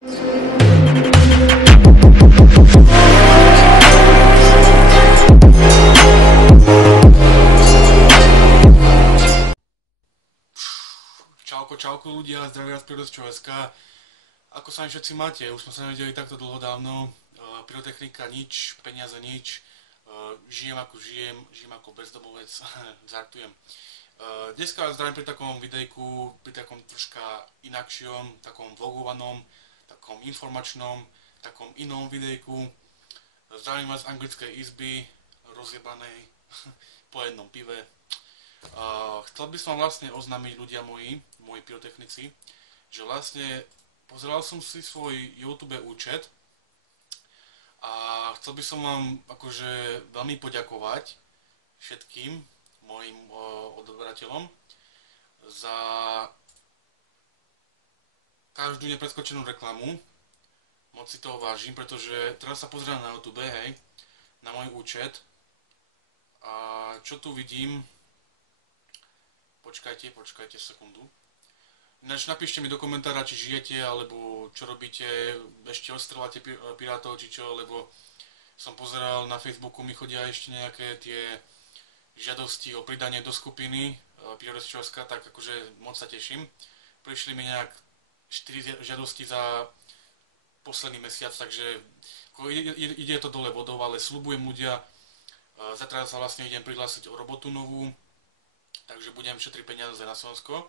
Čauko ľudia, zdravia z Pyrotechnika.sk. Ako sa mi všetci máte? Už sme sa nevideli takto dlho dávno. Pyrotechnika nič, peniaze nič. Žijem ako bezdomovec, žartujem. Dneska vás zdravím pri takom videjku, pri takom troška inakšom, takom vlogovanom, takom informačnom, takom inom videjku. Zdravím vás z anglickej izby, rozjebanej po jednom pive. Chcel by som vlastne oznámiť ľudia moji pyrotechnici, že vlastne pozeral som si svoj YouTube účet a chcel by som vám akože veľmi poďakovať všetkým mojim odberateľom za každú nepreskočenú reklamu. Moc si toho vážim, pretože teraz sa pozerám na YouTube, hej, na môj účet a čo tu vidím. Počkajte sekundu. Ináč napíšte mi do komentára, či žijete, alebo čo robíte, ešte odstrelávate pirátov, či čo, lebo som pozeral na Facebooku, mi chodia ešte nejaké tie žiadosti o pridanie do skupiny Pyrotechnika, tak akože moc sa teším. Prišli mi nejak 4 žiadosti za posledný mesiac, takže ide to dole vodou, ale sľubujem ľudia, zajtra sa vlastne idem prihlásiť o robotu novú, takže budem šetriť peniaze na Slovensko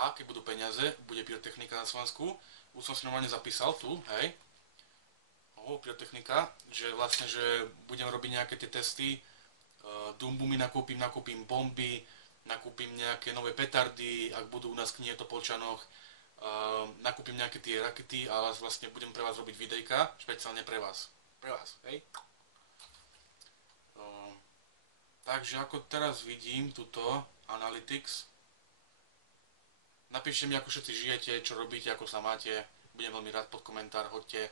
a keď budú peniaze, bude pyrotechnika na Slovensku. Už som si normálne zapísal tu, hej, pyrotechnika, že vlastne, že budem robiť nejaké tie testy, dumbumy nakúpim bomby, nakúpim nejaké nové petardy, ak budú u nás v Knihe Topolčanoch, nakúpim nejaké tie rakety a vlastne budem pre vás robiť videjka, špeciálne pre vás, hej. Takže ako teraz vidím tuto Analytics, napíšte mi, ako všetci žijete, čo robíte, ako sa máte, budem veľmi rád pod komentár, hoďte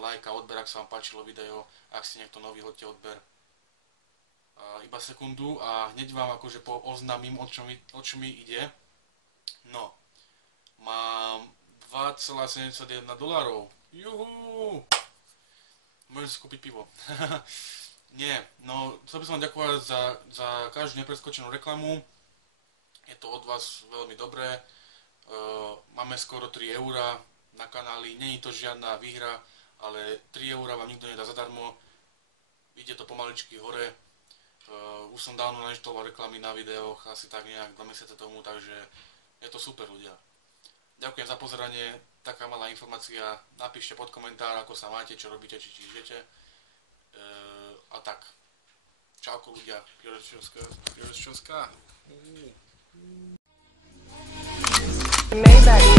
like a odber, ak sa vám páčilo video, ak si niekto nový, hoďte odber. Iba sekundu a hneď vám akože oznámim, o čo mi ide. No, mám $2,71. Juhu! Môžem si kúpiť pivo. Nie, no chcel by som vám ďakovať za každú nepreskočenú reklamu. Je to od vás veľmi dobré. Máme skoro 3 € na kanáli, nie je to žiadna výhra, ale 3 € vám nikto nedá zadarmo. Ide to pomaličky hore. Už som dávno nainštaloval reklamy na videoch, asi tak nejak 2 mesiace tomu, takže je to super ľudia. Ďakujem za pozeranie, taká malá informácia, napíšte pod komentár, ako sa máte, čo robíte, či žijete. A tak. Čauko ľudia, Pyrotechnika. Maybach.